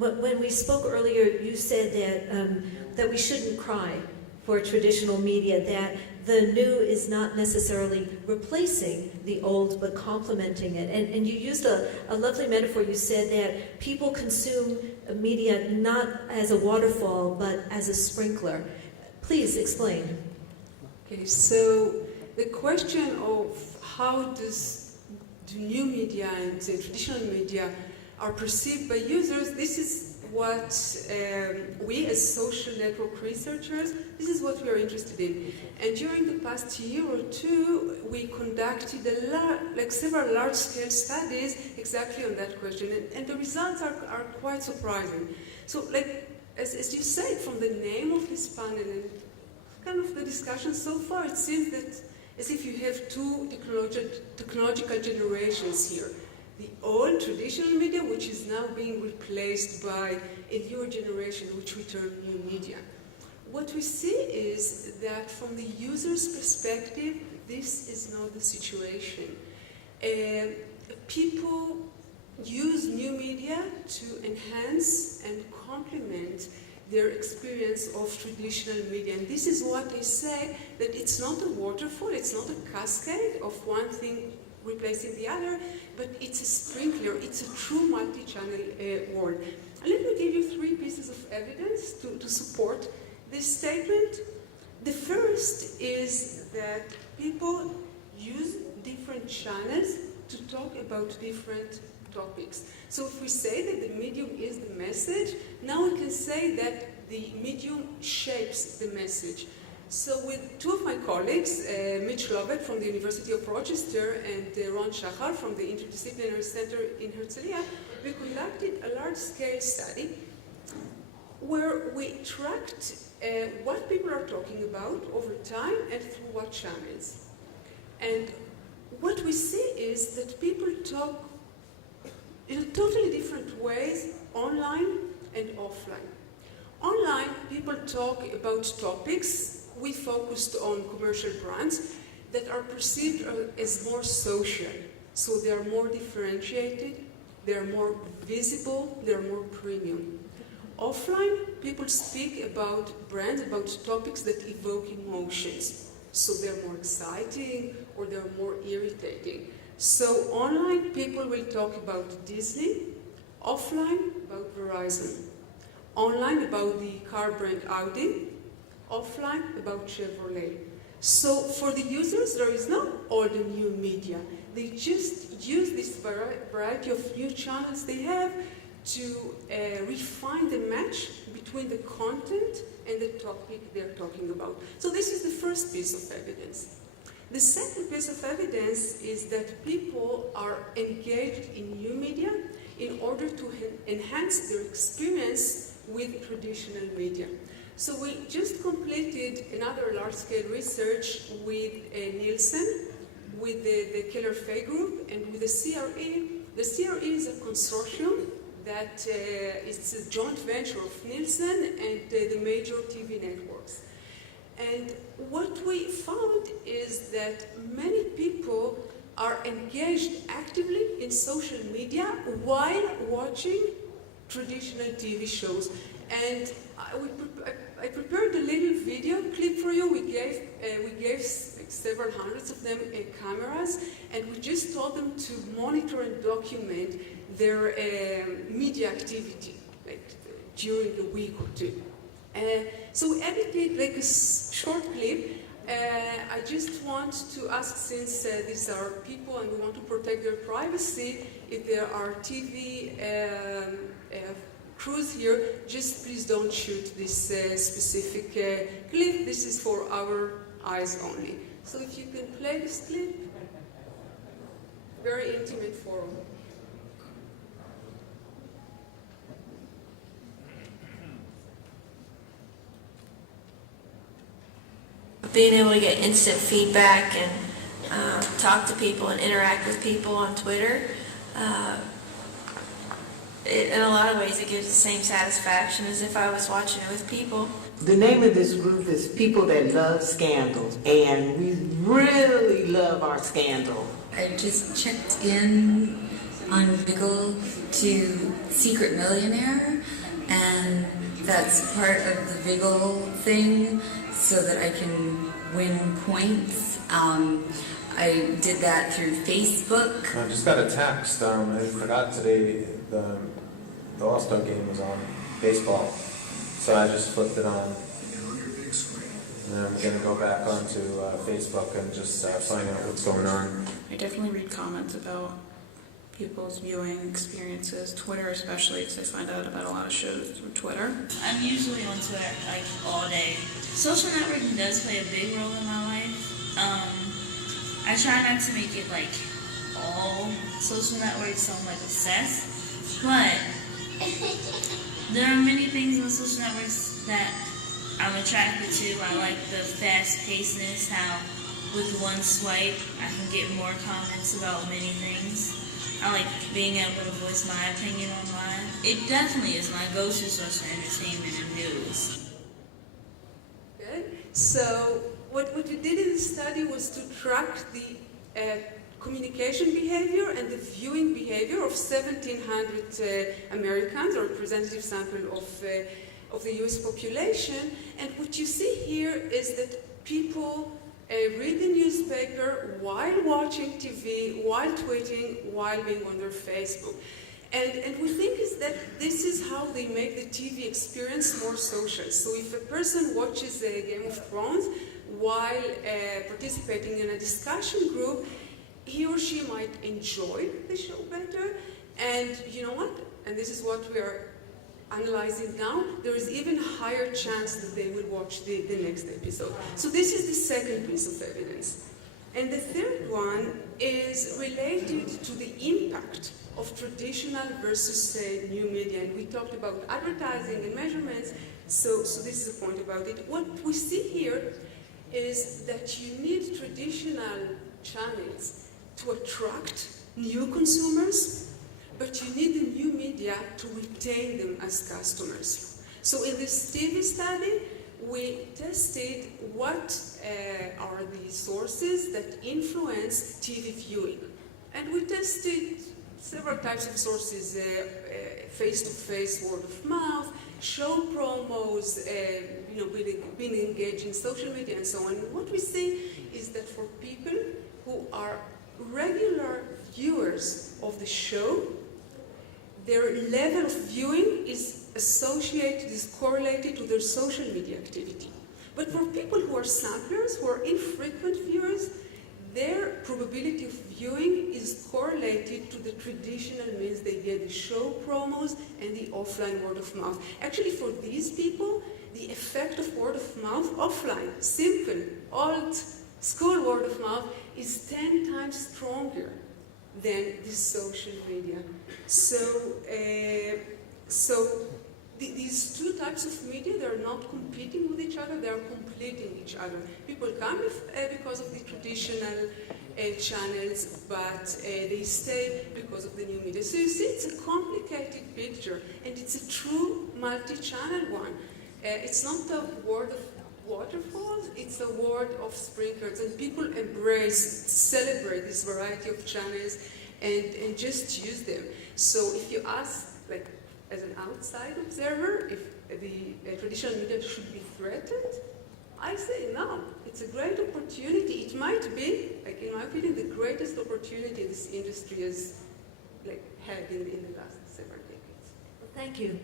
when we spoke earlier, you said that we shouldn't cry for traditional media, that the new is not necessarily replacing the old, but complementing it. And you used a lovely metaphor. You said that people consume media not as a waterfall, but as a sprinkler. Please explain. Okay, so the question of how do new media and traditional media are perceived by users, this is what we as social network researchers, this is what we are interested in. And during the past year or two, we conducted several large-scale studies exactly on that question, and the results are quite surprising. So, as you said, from the name of this panel and kind of the discussion so far, it seems that as if you have two technological generations here. The old traditional media, which is now being replaced by a newer generation, which we term new media. What we see is that from the user's perspective, this is not the situation. People use new media to enhance and complement their experience of traditional media. And this is what they say, that it's not a waterfall, it's not a cascade of one thing replacing the other, but it's a sprinkler, it's a true multi-channel world. And let me give you three pieces of evidence to support this statement. The first is that people use different channels to talk about different topics. So if we say that the medium is the message, now we can say that the medium shapes the message. So with two of my colleagues, Mitch Lovett from the University of Rochester and Ron Shachar from the Interdisciplinary Center in Herzliya, we conducted a large-scale study where we tracked what people are talking about over time and through what channels. And what we see is that people talk in totally different ways, online and offline. Online, people talk about topics. We focused on commercial brands that are perceived as more social. So they are more differentiated, they are more visible, they are more premium. Offline, people speak about brands, about topics that evoke emotions. So they're more exciting or they're more irritating. So online, people will talk about Disney, offline, about Verizon. Online, about the car brand Audi, offline, about Chevrolet. So for the users, there is not all the new media. They just use this variety of new channels they have to refine the match between the content and the topic they're talking about. So this is the first piece of evidence. The second piece of evidence is that people are engaged in new media in order to enhance their experience with traditional media. So we just completed another large-scale research with Nielsen, with the Keller Fay Group, and with the CRE. The CRE is a consortium that is a joint venture of Nielsen and the major TV networks. And what we found is that many people are engaged actively in social media while watching traditional TV shows. And I prepared a little video clip for you. We gave several hundreds of them cameras, and we just told them to monitor and document their media activity during a week or two. So we edited like a short clip. I just want to ask, since these are people and we want to protect their privacy, if there are TV crews here, just please don't shoot this specific clip. This is for our eyes only. So if you can play this clip, very intimate forum. Being able to get instant feedback and talk to people and interact with people on Twitter, in a lot of ways it gives the same satisfaction as if I was watching it with people. The name of this group is People That Love Scandals, and we really love our scandal. I just checked in on Biggle to Secret Millionaire, and that's part of the Biggle thing so that I can win points. I did that through Facebook. I just got a text. I forgot today the All-Star game was on baseball, so I just flipped it on. And I'm going to go back onto Facebook and just find out what's going on. I definitely read comments about people's viewing experiences, Twitter especially, because I find out about a lot of shows through Twitter. I'm usually on Twitter like all day. Social networking does play a big role in my life. I try not to make it like all social networks so I'm like obsessed, but there are many things on social networks that I'm attracted to. I like the fast-pacedness, how with one swipe I can get more comments about many things. I like being able to voice my opinion online. It definitely is my go-to source for entertainment and news. Okay. So what we did in the study was to track the communication behavior and the viewing behavior of 1,700 Americans, a representative sample of the US population. And what you see here is that people read the newspaper while watching TV, while tweeting, while being on their Facebook. And we think is that this is how they make the TV experience more social. So if a person watches Game of Thrones while participating in a discussion group, he or she might enjoy the show better. And you know what? And this is what we are analyzing now, there is even a higher chance that they will watch the next episode. So this is the second piece of evidence. And the third one is related to the impact of traditional versus new media. And we talked about advertising and measurements, so this is the point about it. What we see here is that you need traditional channels to attract new consumers, but you need the new media to retain them as customers. So in this TV study, we tested what are the sources that influence TV viewing. And we tested several types of sources, face-to-face, word of mouth, show promos, being engaged in social media and so on. And what we see is that for people who are regular viewers of the show, their level of viewing is associated, is correlated to their social media activity. But for people who are samplers, who are infrequent viewers, their probability of viewing is correlated to the traditional means they get the show promos and the offline word of mouth. Actually, for these people, the effect of word of mouth offline, simple, old school word of mouth, is 10 times stronger than the social media. These two types of media, they're not competing with each other, they're completing each other. People come because of the traditional channels, but they stay because of the new media. So you see, it's a complicated picture, and it's a true multi-channel one. It's not a word of waterfalls, it's a word of sprinklers, and people embrace, celebrate this variety of channels and just use them. So if you ask, like, as an outside observer, if the traditional media should be threatened, I say no. It's a great opportunity. It might be, like, in my opinion, the greatest opportunity this industry has had in the last several decades. Well, thank you.